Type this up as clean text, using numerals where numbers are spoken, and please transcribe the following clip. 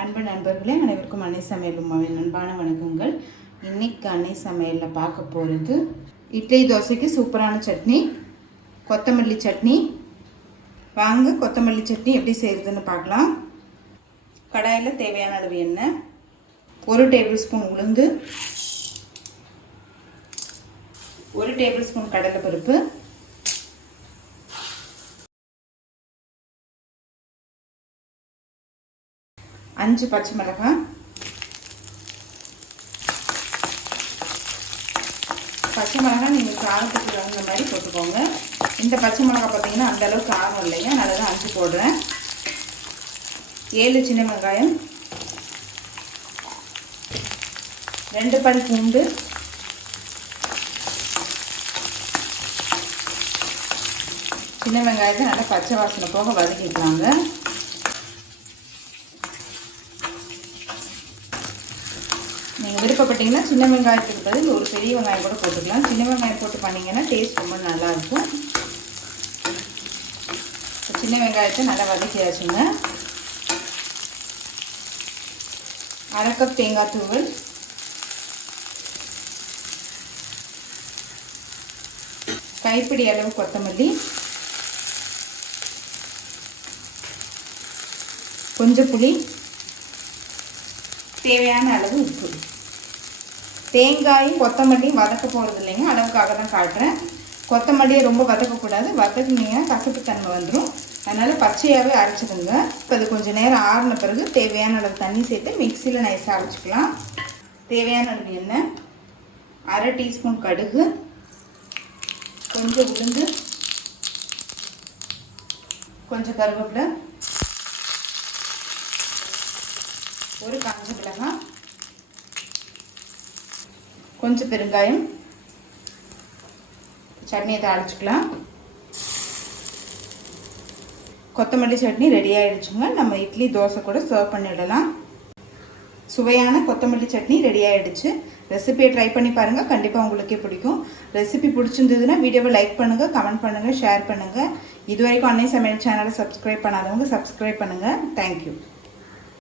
அன்பு நண்பர்களே, அனைவருக்கும் அன்னை சமையல் உமாவின் அன்பான வணக்கங்கள். இன்னைக்கு அன்னை சமையலில் பார்க்க போகிறது இட்லி தோசைக்கு சூப்பரான சட்னி, கொத்தமல்லி சட்னி. வாங்க கொத்தமல்லி சட்னி எப்படி செய்கிறதுன்னு பார்க்கலாம். கடாயில் தேவையான அளவு எண்ணெய், 1 டேபிள் ஸ்பூன் உளுந்து, 1 டேபிள் ஸ்பூன் கடலைப்பருப்பு, 5 பச்சை மிளகாய், பச்சை மிளகாய் நீங்கள் காரத்துக்கு தகுந்த மாதிரி போட்டுக்கோங்க. இந்த பச்சை மிளகாய் பார்த்தீங்கன்னா அந்தளவுக்கு காரம் இல்லைங்க, அதனால தான் 5 போடுறேன். 7 சின்ன வெங்காயம், 2 பல் பூண்டு, சின்ன வெங்காயத்தை நல்லா பச்சை வாசனை போக வதக்கிக்கலாங்க. நீங்கள் விருப்பப்பட்டீங்கன்னா சின்ன வெங்காயத்துக்கு பதில் ஒரு பெரிய வெங்காயம் கூட போட்டுக்கலாம். சின்ன வெங்காயம் போட்டு பண்ணிங்கன்னா டேஸ்ட் ரொம்ப நல்லாயிருக்கும். சின்ன வெங்காயத்தை நல்லா வதக்கியாச்சுங்க. 1/2 கப் தேங்காய் தூள், கைப்பிடி அளவு கொத்தமல்லி, கொஞ்சம் புளி, தேவையான அளவு உப்பு. தேங்காயும் கொத்தமல்லியும் வதக்க போகிறது இல்லைங்க, அளவுக்காக தான் காட்டுறேன். கொத்தமல்லியை ரொம்ப வதக்கக்கூடாது, வதக்குனீங்கன்னா கசப்புத்தன்மை வந்துடும். அதனால் பச்சையாகவே அரைச்சிடுங்க. இப்போ அது கொஞ்சம் நேரம் ஆறின பிறகு தேவையான அளவு தண்ணி சேர்த்து மிக்சியில் நைஸாக அரைச்சிக்கலாம். தேவையான அளவு எண்ணெய், 1/2 டீஸ்பூன் கடுகு, கொஞ்சம் உளுந்து, கொஞ்சம் கருவேப்பிலை, 1 காஞ்ச மிளகாய், கொஞ்சம் பெருங்காயம். சட்னியை தாளிச்சுக்கலாம். கொத்தமல்லி சட்னி ரெடி ஆகிடுச்சுங்க. நம்ம இட்லி தோசை கூட சர்வ் பண்ணிடலாம். சுவையான கொத்தமல்லி சட்னி ரெடி ஆகிடுச்சு. ரெசிபியை ட்ரை பண்ணி பாருங்கள், கண்டிப்பாக உங்களுக்கே பிடிக்கும். ரெசிபி பிடிச்சிருந்ததுன்னா வீடியோவை லைக் பண்ணுங்கள், கமெண்ட் பண்ணுங்கள், ஷேர் பண்ணுங்கள். இது வரைக்கும் அன்னை சமையல் சேனலை சப்ஸ்கிரைப் பண்ணாதவங்க சப்ஸ்கிரைப் பண்ணுங்கள். தேங்க்யூ.